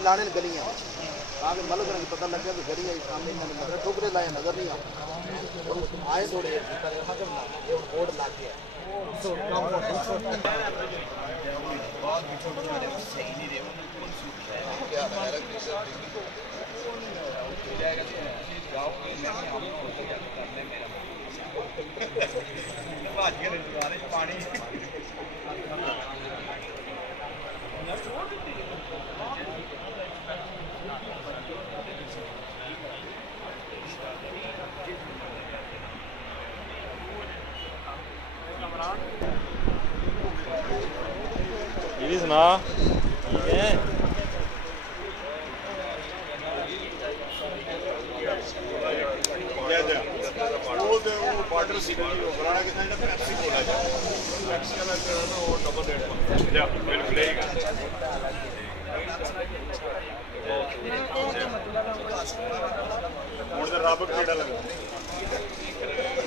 लाने गलियां आगे मतलब पता लग गया कि गलियां सामने इन्होंने ठोकरे लाए नजर नहीं आए थोड़े बोर्ड ला के ये सुना ठीक है वाटर सी बनाना कितना है पेप्सी बोला जाए पेप्सी वाला जो ना वो डबल रेट में जा बिल्कुल लेगा और द रबर पेड़ा लगा